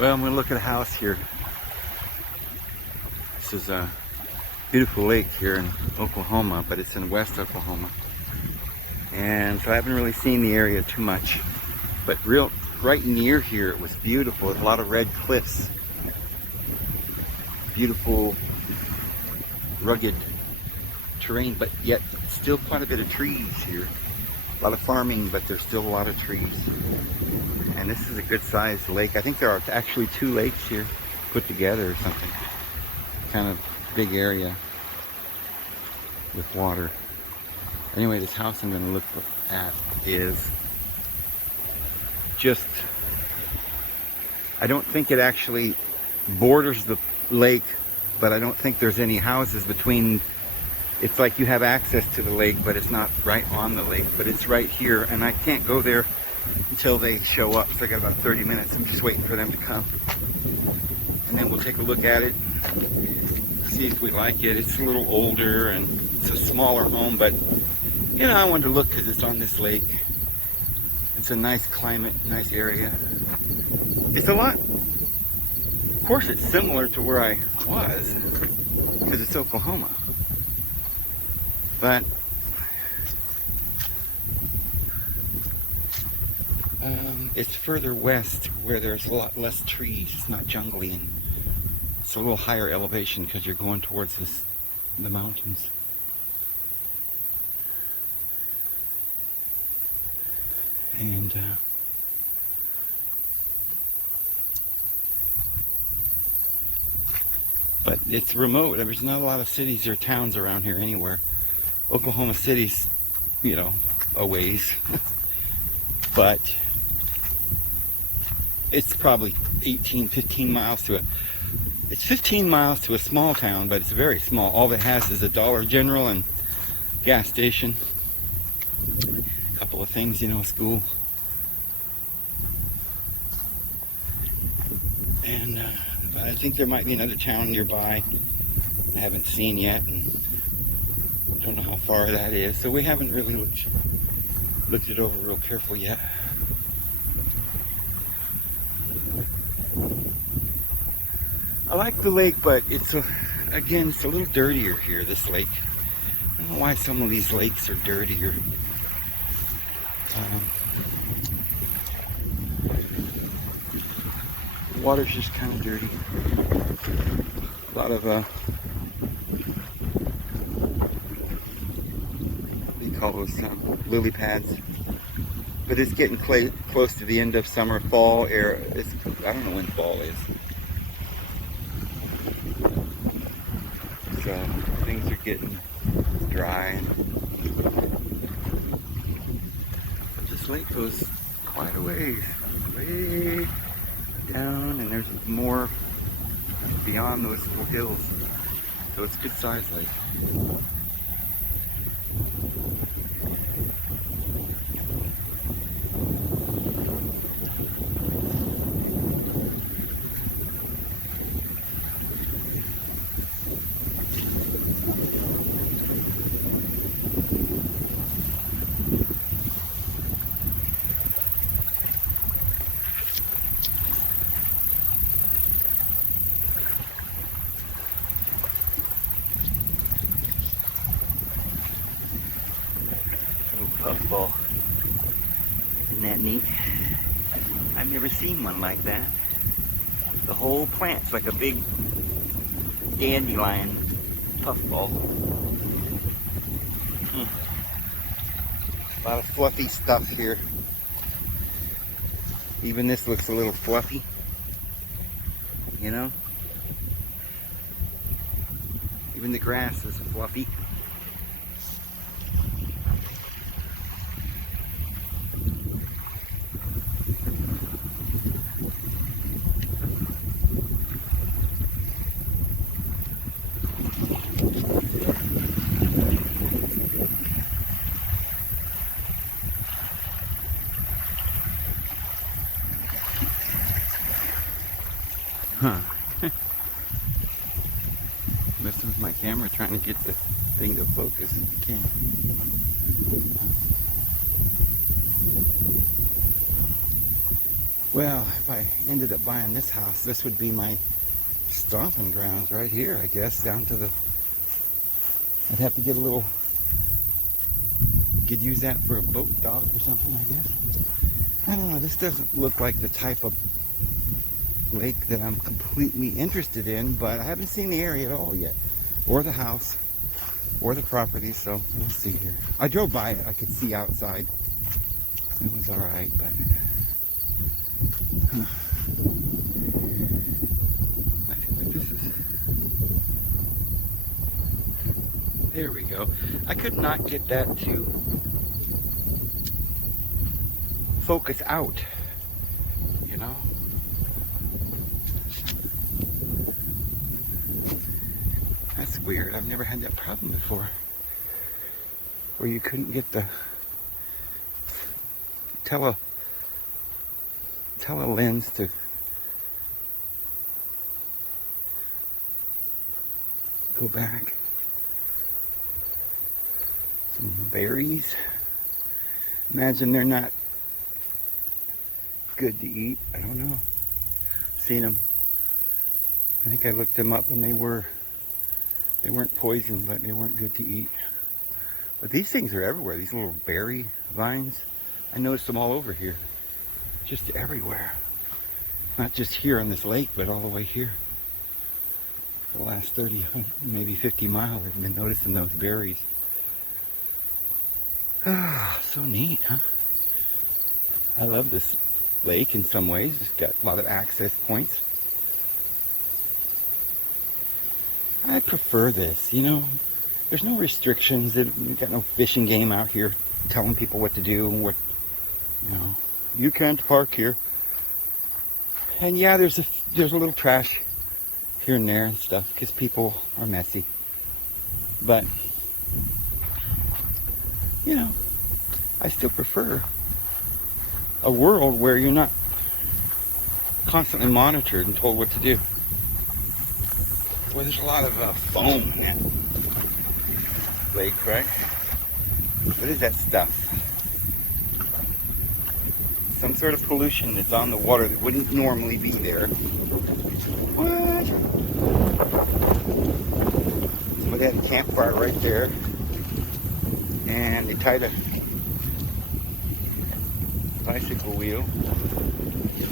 Well, I'm going to look at a house here. This is a beautiful lake here in Oklahoma, but it's in West Oklahoma. And so I haven't really seen the area too much. But right near here, it was beautiful. With a lot of red cliffs. Beautiful, rugged terrain, but yet still quite a bit of trees here. A lot of farming, but there's still a lot of trees. And this is a good sized lake. I think there are actually 2 lakes here put together or something. Kind of big area with water. Anyway, this house I'm going to look at is just, I don't think it actually borders the lake, but I don't think there's any houses between. It's like you have access to the lake, but it's not right on the lake, but it's right here, and I can't go there until they show up. So I got about 30 minutes. I'm just waiting for them to come. And then we'll take a look at it, see if we like it. It's a little older and it's a smaller home, but you know, I wanted to look because it's on this lake. It's a nice climate, nice area. It's a lot. Of course, it's similar to where I was because it's Oklahoma. But it's further west where there's a lot less trees. It's not jungly, and it's a little higher elevation because you're going towards the mountains. And but it's remote. There's not a lot of cities or towns around here anywhere. Oklahoma City's, you know, a ways. But it's probably 15 miles to it's 15 miles to a small town, but it's very small. All it has is a Dollar General and gas station. A couple of things, you know, school. And but I think there might be another town nearby I haven't seen yet, and don't know how far that is. So we haven't really looked it over real careful yet. I like the lake, but it's again, it's a little dirtier here, this lake. I don't know why some of these lakes are dirtier. The water's just kind of dirty. A lot of what do you call those, lily pads. But it's getting close to the end of summer, fall era. I don't know when fall is. So things are getting dry. But this lake goes quite a ways, way down, and there's more beyond those little hills. So it's a good sized lake. Puffball. Isn't that neat? I've never seen one like that. The whole plant's like a big dandelion puffball. A lot of fluffy stuff here. Even this looks a little fluffy. You know? Even the grass is fluffy. Huh. Messing with my camera trying to get the thing to focus. You can't. Well, if I ended up buying this house, this would be my stomping grounds right here, I guess, down to the... I'd have to get a little... Could use that for a boat dock or something, I guess. I don't know, this doesn't look like the type of lake that I'm completely interested in, but I haven't seen the area at all yet, or the house, or the property, so we'll see here. I drove by it, I could see outside. It was alright, but... I feel like this is... There we go. I could not get that to focus out, you know? That's weird. I've never had that problem before. Where you couldn't get the lens to go back. Some berries. Imagine they're not good to eat. I don't know. Seen them. I think I looked them up and they weren't poison, but they weren't good to eat. But these things are everywhere. These little berry vines. I noticed them all over here. Just everywhere. Not just here on this lake, but all the way here. For the last 30, maybe 50 miles, I've been noticing those berries. Ah, so neat, huh? I love this lake in some ways. It's got a lot of access points. I prefer this, you know. There's no restrictions. We've got no fishing game out here telling people what to do. What, you know, you can't park here. And yeah, there's a little trash here and there and stuff because people are messy. But you know, I still prefer a world where you're not constantly monitored and told what to do. Well, there's a lot of foam in that lake, right? What is that stuff? Some sort of pollution that's on the water that wouldn't normally be there. What? Somebody had a campfire right there. And they tied a bicycle wheel.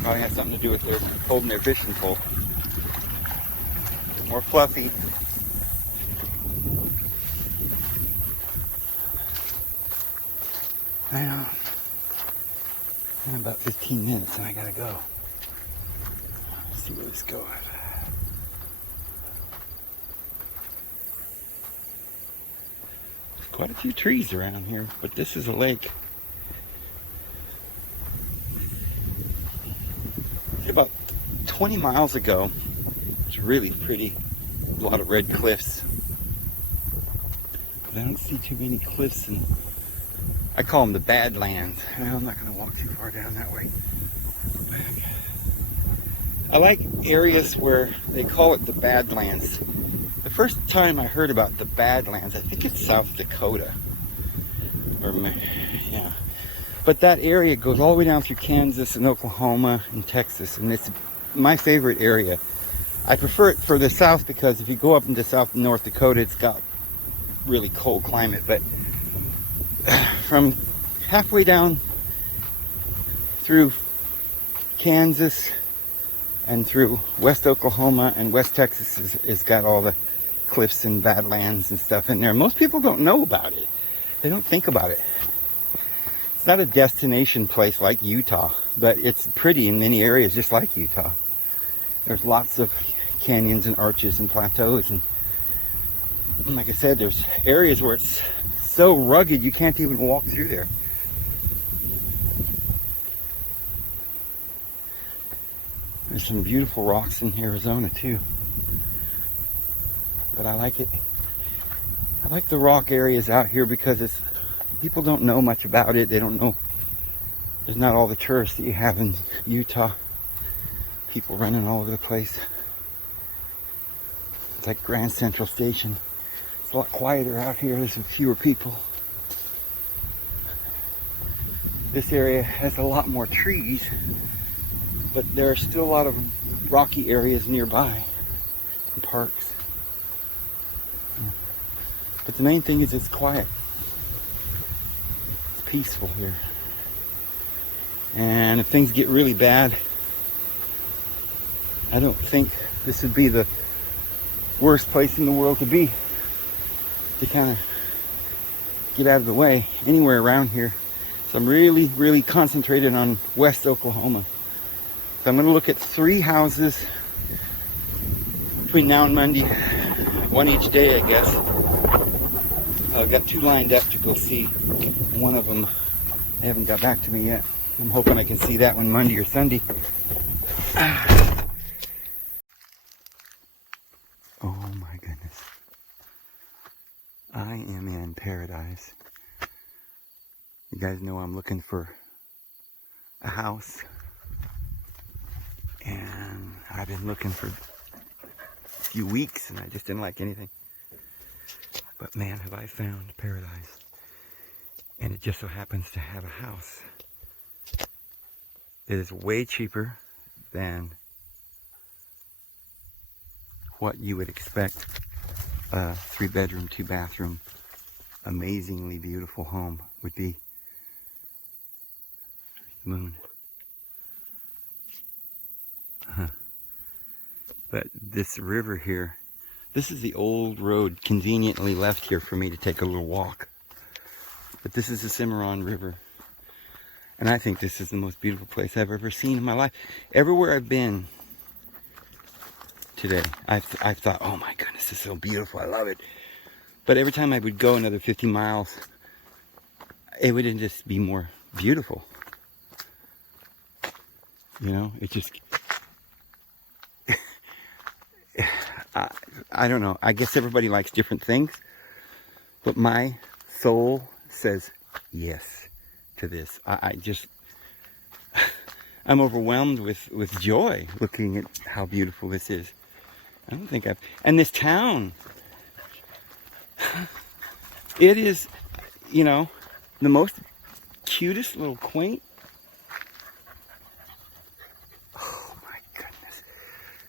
Probably has something to do with their holding their fishing pole. More fluffy. I know. In about 15 minutes and I gotta go. Let's see where this goes. There's quite a few trees around here, but this is a lake. About 20 miles ago, it's really pretty. A lot of red cliffs. But I don't see too many cliffs, and I call them the Badlands. I'm not going to walk too far down that way. I like areas where they call it the Badlands. The first time I heard about the Badlands, I think it's South Dakota. Yeah. But that area goes all the way down through Kansas and Oklahoma and Texas, and it's my favorite area. I prefer it for the south because if you go up into South and North Dakota, it's got really cold climate. But from halfway down through Kansas and through West Oklahoma and West Texas is got all the cliffs and badlands and stuff in there. Most people don't know about it. They don't think about it. It's not a destination place like Utah, but it's pretty in many areas just like Utah. There's lots of canyons and arches and plateaus, and like I said, there's areas where it's so rugged you can't even walk through there. There's some beautiful rocks in Arizona too, but I like it. I like the rock areas out here because it's people don't know much about it. They don't know. There's not all the tourists that you have in Utah. People running all over the place. It's like Grand Central Station. It's a lot quieter out here. There's fewer people. This area has a lot more trees. But there are still a lot of rocky areas nearby and parks. But the main thing is it's quiet. It's peaceful here. And if things get really bad, I don't think this would be the worst place in the world to be, to kind of get out of the way anywhere around here. So I'm really concentrated on West Oklahoma. So I'm going to look at 3 houses between now and Monday, one each day, I guess. I've got 2 lined up to go see. One of them, they haven't got back to me yet. I'm hoping I can see that one Monday or Sunday. Oh my goodness. I am in paradise. You guys know I'm looking for a house. And I've been looking for a few weeks and I just didn't like anything. But man, have I found paradise. And it just so happens to have a house. It is way cheaper than what you would expect a 3-bedroom, 2-bathroom, amazingly beautiful home would be. The moon. But this river here, this is the old road conveniently left here for me to take a little walk. But this is the Cimarron River. And I think this is the most beautiful place I've ever seen in my life. Everywhere I've been today, I've thought, oh my goodness, this is so beautiful, I love it. But every time I would go another 50 miles, it would just be more beautiful. You know, it just... I don't know. I guess everybody likes different things. But my soul says yes to this. I'm overwhelmed with joy looking at how beautiful this is. I don't think and this town, it is, you know, the most cutest little quaint. Oh my goodness.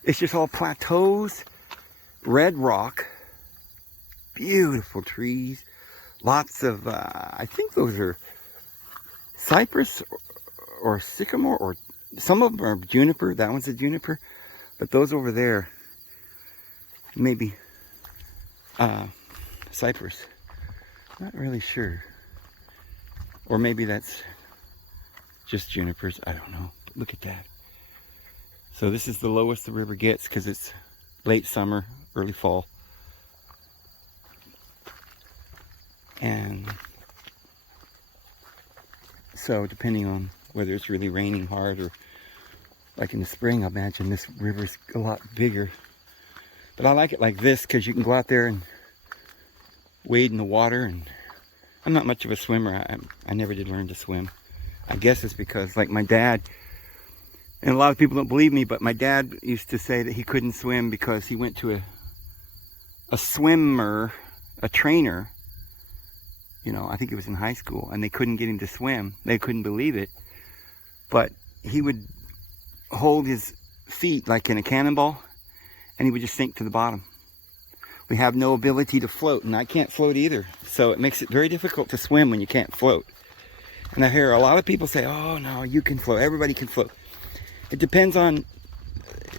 It's just all plateaus, red rock, beautiful trees, lots of, I think those are cypress or sycamore, or some of them are juniper. That one's a juniper, but those over there, maybe cypress. Not really sure. Or maybe that's just junipers. I don't know. Look at that. So this is the lowest the river gets because it's late summer, early fall. And so depending on whether it's really raining hard or like in the spring, I imagine this river's a lot bigger. But I like it like this because you can go out there and wade in the water. And I'm not much of a swimmer. I never did learn to swim. I guess it's because, like, my dad, and a lot of people don't believe me, but my dad used to say that he couldn't swim because he went to a swimmer, a trainer, you know, I think it was in high school, and they couldn't get him to swim. They couldn't believe it. But he would hold his feet like in a cannonball, and he would just sink to the bottom. We have no ability to float, and I can't float either. So it makes it very difficult to swim when you can't float. And I hear a lot of people say, oh no, you can float, everybody can float. It depends on,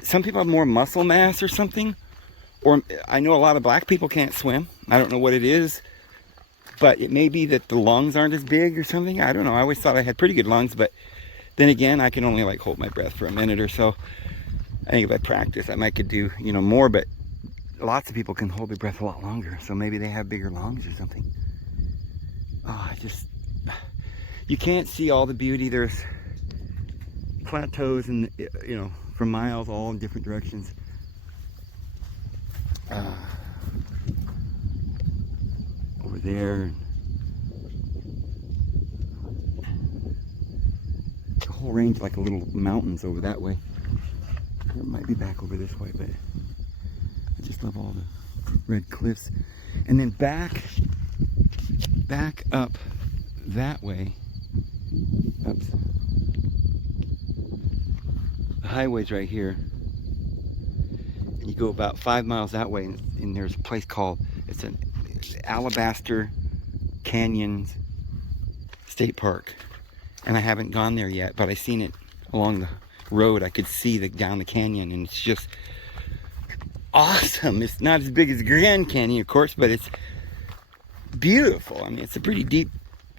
some people have more muscle mass or something. Or I know a lot of black people can't swim. I don't know what it is. But it may be that the lungs aren't as big or something. I don't know. I always thought I had pretty good lungs. But then again, I can only like hold my breath for a minute or so. I think if I practice, I might could do, you know, more. But lots of people can hold their breath a lot longer. So maybe they have bigger lungs or something. Oh, you can't see all the beauty. There's plateaus and, you know, for miles all in different directions. Over there, the whole range like a little mountains over that way. It might be back over this way, but I just love all the red cliffs. And then back up that way. Oops. The highway's right here. And you go about 5 miles that way, and there's a place called, it's an Alabaster Canyons State Park. And I haven't gone there yet, but I seen it along the road. I could see down the canyon, and it's just awesome. It's not as big as the Grand Canyon, of course, but it's beautiful. I mean, it's a pretty deep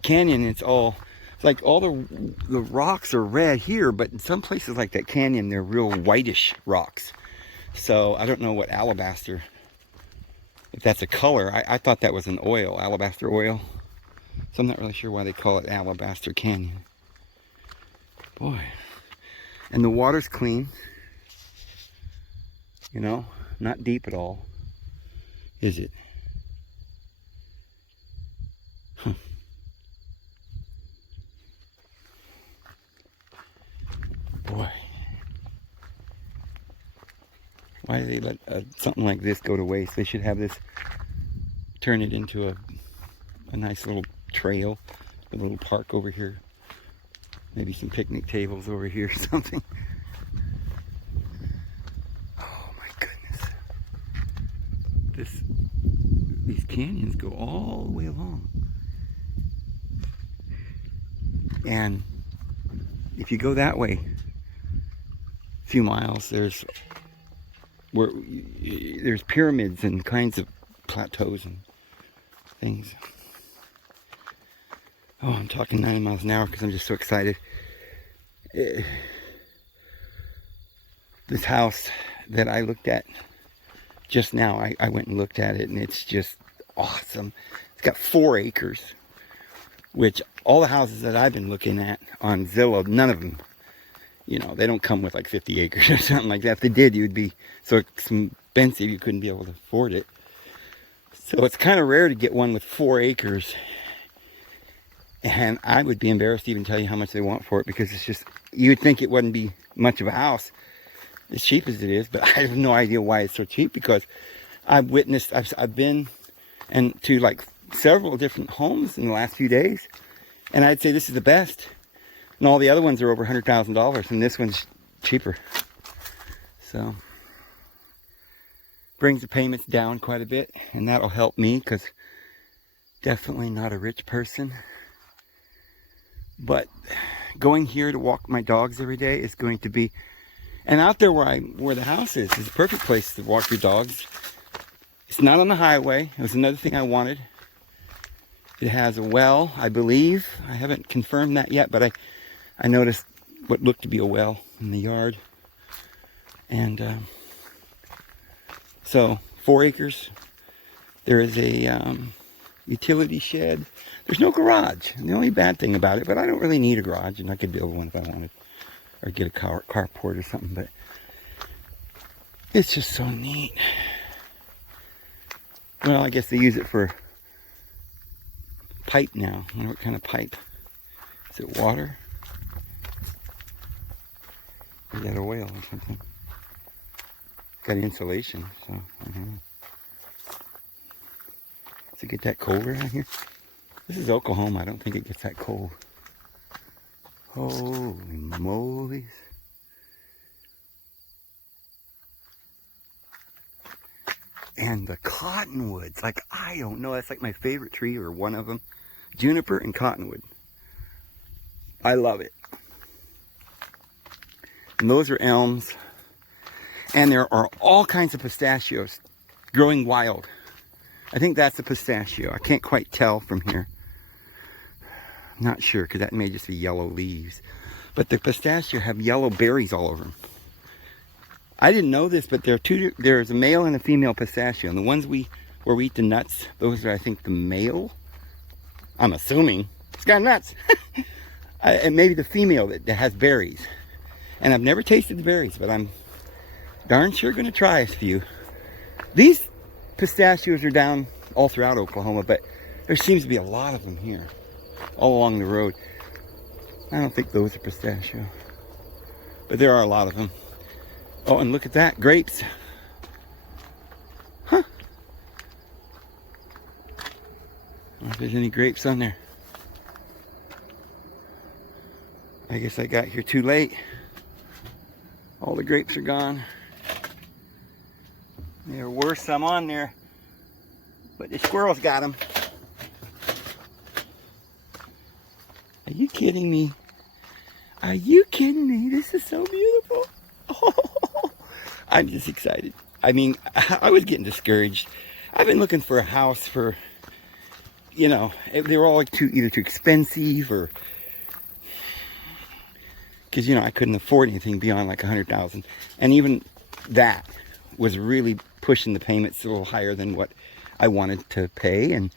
canyon. It's like all the rocks are red here, but in some places like that canyon, they're real whitish rocks. So I don't know what alabaster, if that's a color. I thought that was an oil, alabaster oil. So I'm not really sure why they call it Alabaster Canyon. Boy. And the water's clean. You know, not deep at all. Is it? Huh. Boy. Why do they let something like this go to waste? They should have this, turn it into a nice little trail, a little park over here. Maybe some picnic tables over here or something. Oh my goodness. These canyons go all the way along. And if you go that way a few miles, there's pyramids and kinds of plateaus and things. Oh, I'm talking 90 miles an hour because I'm just so excited. This house that I looked at just now, I went and looked at it, and it's just awesome. It's got 4 acres, which all the houses that I've been looking at on Zillow, none of them, you know, they don't come with like 50 acres or something like that. If they did, you would be so expensive you couldn't be able to afford it. So it's kind of rare to get one with 4 acres. And I would be embarrassed to even tell you how much they want for it, because it's just, you would think it wouldn't be much of a house as cheap as it is, but I have no idea why it's so cheap, because I've been to like several different homes in the last few days, and I'd say this is the best. And all the other ones are over $100,000, and this one's cheaper. So, brings the payments down quite a bit, and that'll help me, because definitely not a rich person. But going here to walk my dogs every day is going to be, and out there where the house is a perfect place to walk your dogs. It's not on the highway. It was another thing I wanted. It has a well, I believe. I haven't confirmed that yet, but I noticed what looked to be a well in the yard. And so 4 acres. There is a utility shed. There's no garage. And the only bad thing about it, but I don't really need a garage, and I could build one if I wanted, or get a carport or something, but it's just so neat. Well, I guess they use it for pipe now. I wonder what kind of pipe. Is it water? Or is that oil or something? Got insulation, so I don't know. Does it get that cold around here? This is Oklahoma. I don't think it gets that cold. Holy moly. And the cottonwoods, like, I don't know, that's like my favorite tree, or one of them. Juniper and cottonwood. I love it. And those are elms. And there are all kinds of pistachios growing wild. I think that's a pistachio. I can't quite tell from here. I'm not sure, because that may just be yellow leaves. But the pistachio have yellow berries all over them. I didn't know this, but there's a male and a female pistachio. And the ones where we eat the nuts, those are, I think, the male. I'm assuming. It's got nuts. And maybe the female that has berries. And I've never tasted the berries, but I'm darn sure going to try a few. These pistachios are down all throughout Oklahoma, but there seems to be a lot of them here, all along the road. I don't think those are pistachio, but there are a lot of them. Oh, and look at that, grapes. Huh. I don't know if there's any grapes on there. I guess I got here too late. All the grapes are gone. There were some on there, but the squirrels got them. Are you kidding me? Are you kidding me? This is so beautiful. Oh, I'm just excited. I mean, I was getting discouraged. I've been looking for a house for, you know, they were all like either too expensive or, because, you know, I couldn't afford anything beyond like $100,000. And even that was really pushing the payments a little higher than what I wanted to pay. And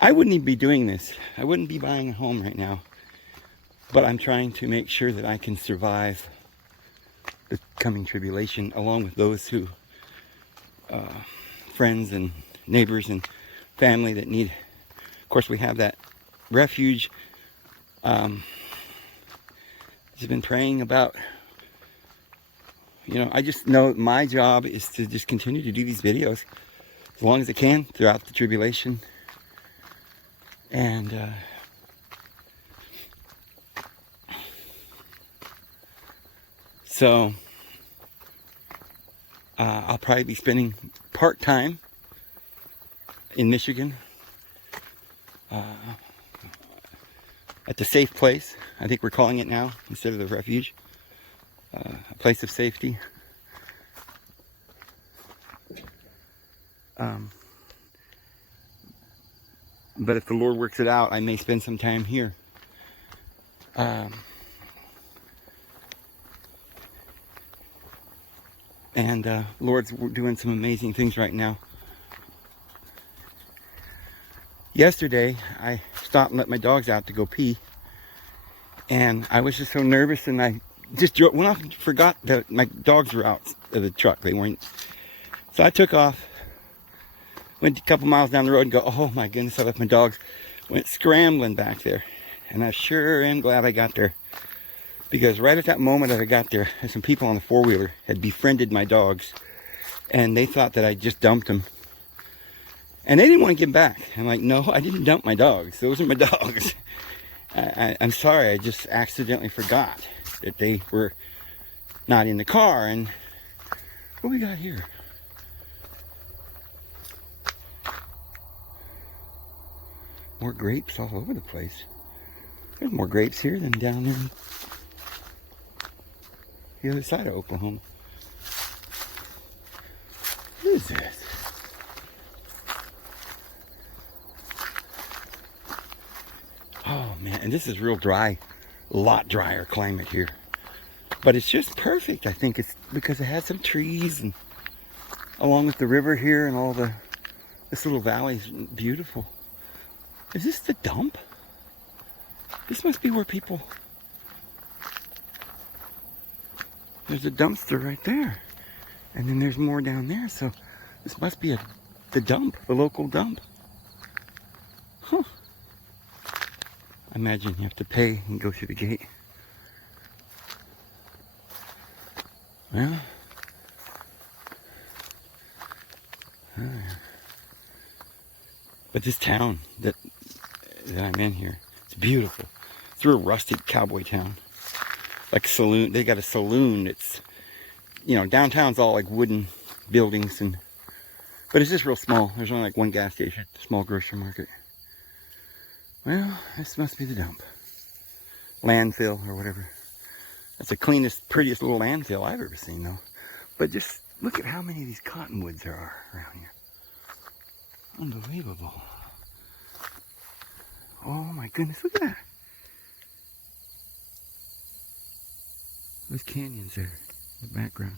I wouldn't even be doing this. I wouldn't be buying a home right now. But I'm trying to make sure that I can survive the coming tribulation along with those who, friends and neighbors and family that need. Of course, we have that refuge. I've been praying about, you know, I just know my job is to just continue to do these videos as long as I can throughout the tribulation. And so I'll probably be spending part-time in Michigan at the safe place. I think we're calling it now instead of the refuge. A place of safety. But if the Lord works it out, I may spend some time here. And Lord's doing some amazing things right now. Yesterday, I stopped and let my dogs out to go pee. And I was just so nervous, and I just went off and forgot that my dogs were out of the truck. They weren't. So I took off. Went a couple miles down the road and go, oh my goodness, I left my dogs. Went scrambling back there. And I sure am glad I got there. Because right at that moment that I got there, some people on the four-wheeler had befriended my dogs. And they thought that I just dumped them. And they didn't want to get back. I'm like, no, I didn't dump my dogs. Those are my dogs. I'm sorry, I just accidentally forgot that they were not in the car. And what we got here? More grapes all over the place. There's more grapes here than down there the other side of Oklahoma. What is this? Oh man, and this is real dry. A lot drier climate here. But it's just perfect. I think it's because it has some trees and along with the river here and all this little valley is beautiful. Is this the dump? This must be where people... There's a dumpster right there. And then there's more down there. So this must be the dump, the local dump. Huh. I imagine you have to pay and go through the gate. Well... But this town that I'm in here, it's beautiful. It's a real rustic cowboy town. Like saloon, they got a saloon. It's, you know, downtown's all like wooden buildings, but it's just real small. There's only like one gas station, small grocery market. Well, this must be the dump. Landfill or whatever. That's the cleanest, prettiest little landfill I've ever seen though. But just look at how many of these cottonwoods there are around here. Unbelievable. Oh my goodness, look at that. Those canyons there in the background.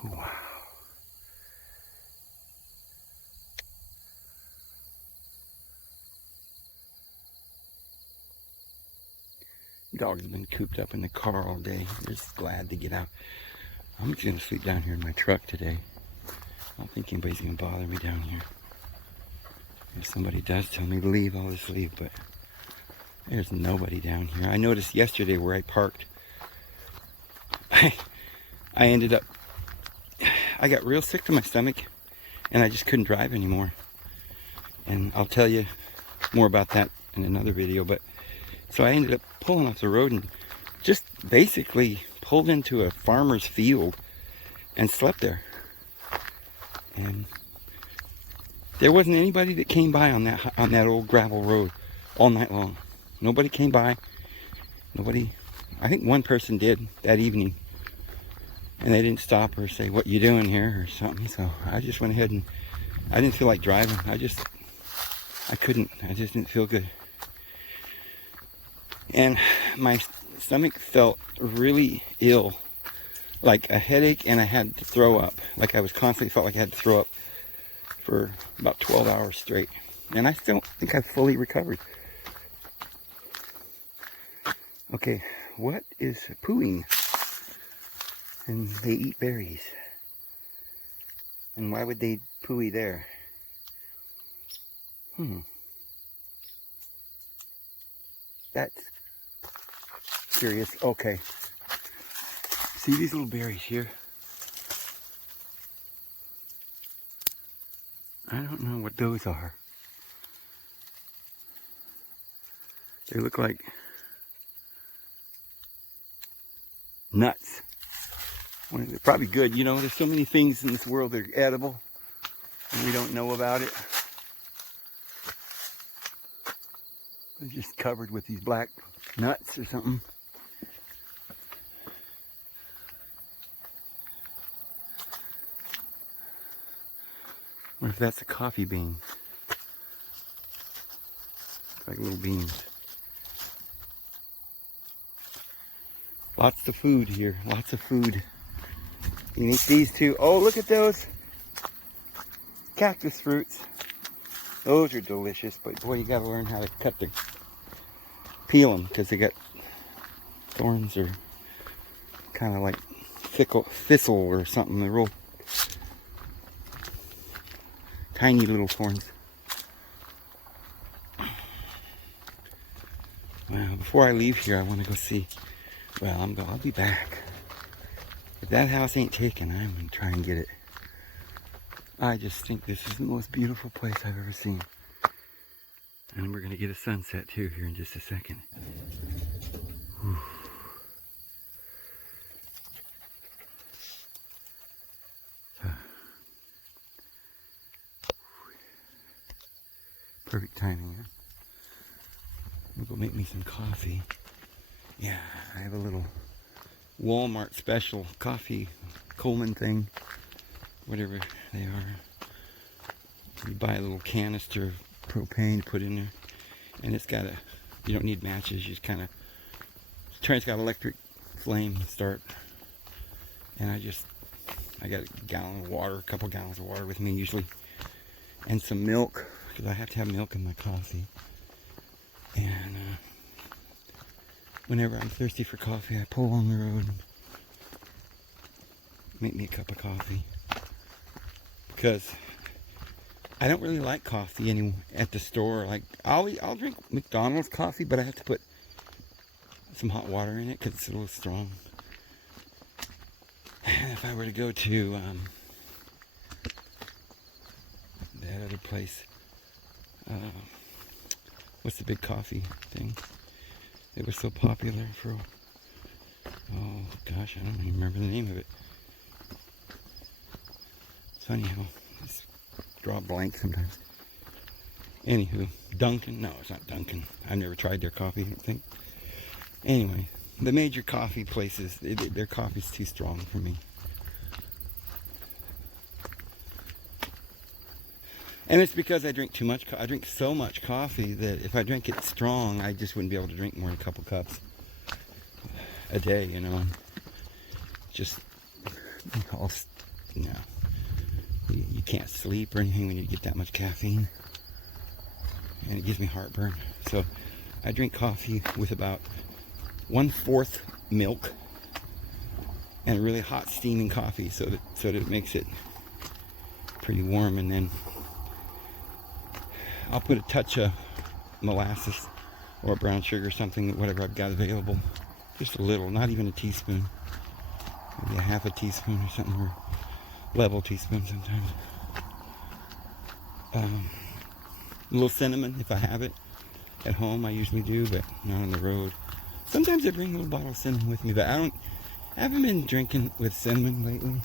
Whew. Wow. Dog's been cooped up in the car all day. They're just glad to get out. I'm just going to sleep down here in my truck today. I don't think anybody's going to bother me down here. If somebody does tell me to leave, I'll just leave, but there's nobody down here. I noticed yesterday where I parked, I ended up, I got real sick to my stomach, and I just couldn't drive anymore. And I'll tell you more about that in another video. But so I ended up pulling off the road and just basically pulled into a farmer's field and slept there. And there wasn't anybody that came by on that old gravel road all night long. Nobody came by. Nobody. I think one person did that evening, and they didn't stop or say, "What you doing here?" or something. So I just went ahead, and I didn't feel like driving. I couldn't. I just didn't feel good. And my stomach felt really ill, like a headache, and I had to throw up. Like I was constantly felt like I had to throw up for about 12 hours straight. And I still don't think I've fully recovered. Okay, what is pooing? And they eat berries. And why would they pooey there? That's curious. Okay. See these little berries here? I don't know what those are. They look like nuts. Well, they're probably good. You know, there's so many things in this world that are edible and we don't know about it. They're just covered with these black nuts or something. What if that's a coffee bean? It's like little beans. Lots of food here. Lots of food. You can eat these too. Oh, look at those cactus fruits. Those are delicious, but boy, you gotta learn how to peel them, because they got thorns, or kind of like thistle or something. They're real tiny little thorns. Well, before I leave here, I want to go see. Well, I'll be back. If that house ain't taken, I'm gonna try and get it. I just think this is the most beautiful place I've ever seen. And we're gonna get a sunset too here in just a second. Whew. Perfect timing, huh? I'm gonna go make me some coffee. Yeah, I have a little Walmart special coffee Coleman thing, whatever they are. You buy a little canister of propane to put in there, and it's got you don't need matches, you just kind of it's got electric flame start. And I got a gallon of water, a couple gallons of water with me usually, and some milk, because I have to have milk in my coffee. And whenever I'm thirsty for coffee, I pull on the road and make me a cup of coffee. Because I don't really like coffee at the store. Like I'll drink McDonald's coffee, but I have to put some hot water in it because it's a little strong. And if I were to go to that other place, what's the big coffee thing? It was so popular for, oh gosh, I don't even remember the name of it. It's funny how I just draw a blank sometimes. Anywho, Dunkin', no, it's not Dunkin'. I've never tried their coffee, I don't think. Anyway, the major coffee places, their coffee's too strong for me. And it's because I drink too much. I drink so much coffee that if I drink it strong, I just wouldn't be able to drink more than a couple cups a day, you know. Just, you know, you can't sleep or anything when you get that much caffeine. And it gives me heartburn. So I drink coffee with about 1/4 milk and a really hot steaming coffee, so that it makes it pretty warm, and then I'll put a touch of molasses or brown sugar or something, whatever I've got available. Just a little, not even a teaspoon. Maybe a half a teaspoon or something, or level teaspoon sometimes. A little cinnamon if I have it. At home I usually do, but not on the road. Sometimes I bring a little bottle of cinnamon with me, but I haven't been drinking with cinnamon lately.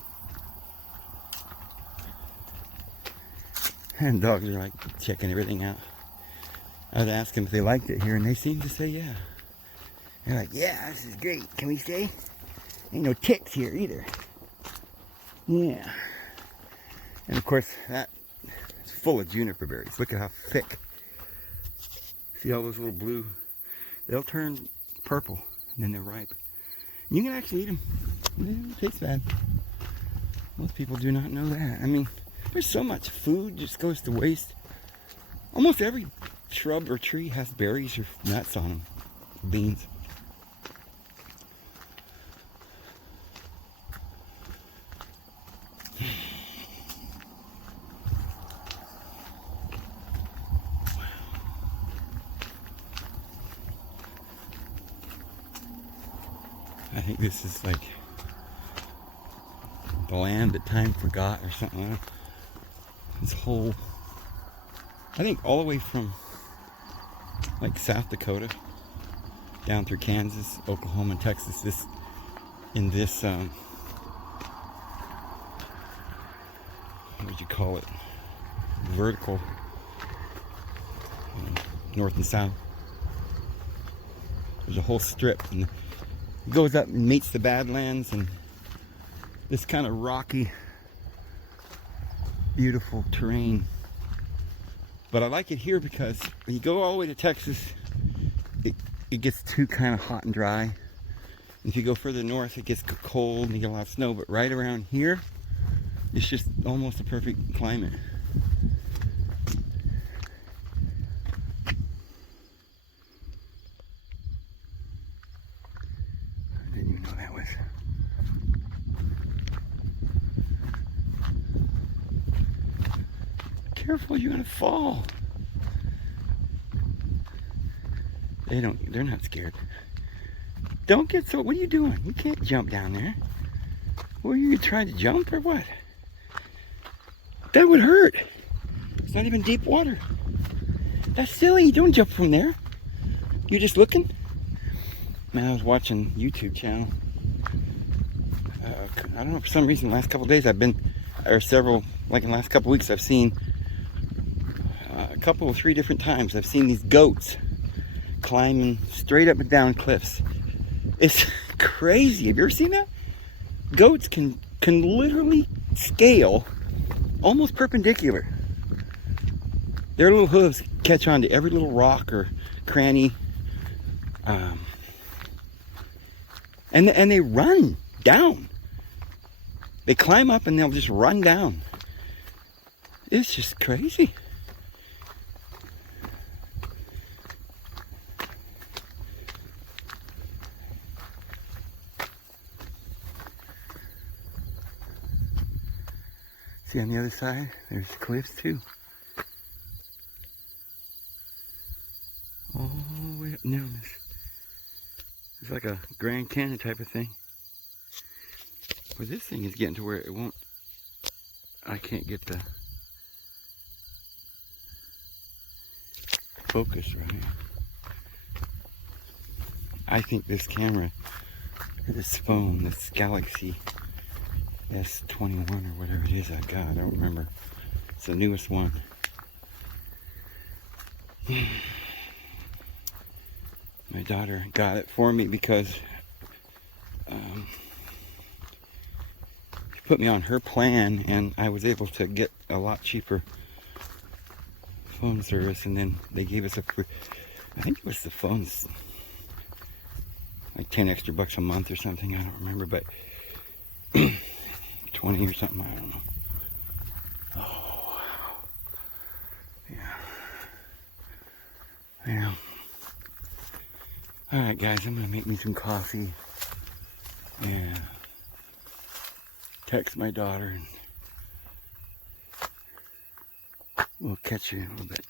And dogs are like checking everything out. I was asking if they liked it here, and they seem to say yeah. They're like, yeah, this is great. Can we stay? Ain't no ticks here either. Yeah. And of course, that is full of juniper berries. Look at how thick. See all those little blue? They'll turn purple, and then they're ripe. You can actually eat them. They don't taste bad. Most people do not know that. I mean, there's so much food just goes to waste. Almost every shrub or tree has berries or nuts on them. Beans. I think this is like the land that time forgot or something like that. This whole, I think all the way from like South Dakota down through Kansas, Oklahoma, and Texas, in this what would you call it, vertical, north and south. There's a whole strip, and it goes up and meets the Badlands and this kind of rocky, beautiful terrain. But I like it here because when you go all the way to Texas, it gets too kind of hot and dry. If you go further north, it gets cold and you get a lot of snow. But right around here, it's just almost a perfect climate. I didn't even know that was. Careful, you're gonna fall. They're not scared. Don't get so, what are you doing? You can't jump down there. Were you trying to jump or what? That would hurt. It's not even deep water. That's silly, don't jump from there. You just looking? Man, I was watching YouTube channel. I don't know, for some reason, the last couple of days I've been, or several, like in the last couple of weeks, I've seen a couple of 3 different times, I've seen these goats climbing straight up and down cliffs. It's crazy. Have you ever seen that? Goats can literally scale almost perpendicular. Their little hooves catch on to every little rock or cranny. And they run down. They climb up and they'll just run down. It's just crazy. See on the other side, there's cliffs too. All the way up and down this. It's like a Grand Canyon type of thing. Well, this thing is getting to where it won't, I can't get the focus right. I think this camera, this phone, this Galaxy S21 or whatever it is I got, I don't remember. It's the newest one. My daughter got it for me because she put me on her plan and I was able to get a lot cheaper phone service, and then they gave us I think it was the phones, like 10 extra bucks a month or something, I don't remember, but 20 or something, I don't know. Oh, yeah. Yeah. Alright guys, I'm gonna make me some coffee and text my daughter, and we'll catch you in a little bit.